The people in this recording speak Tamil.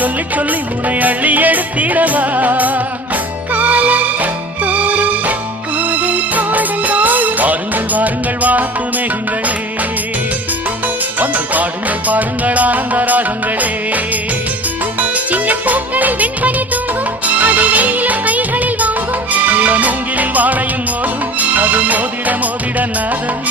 சொல்லி சொல்லி உனை அள்ளி எடுத்திடவா வாருங்கள் வாருங்கள் வாத்து மேகங்களே வந்து பாடுங்கள் பாடுங்கள் ஆனந்த ராகங்களே சின்ன பூக்களில் வெண்பனி தூங்கும் அது வெயிலும் கைகளில் வாங்கும் மூங்கிலில் வாழையும் மோதும் அது மோதிட மோதிட நாதம்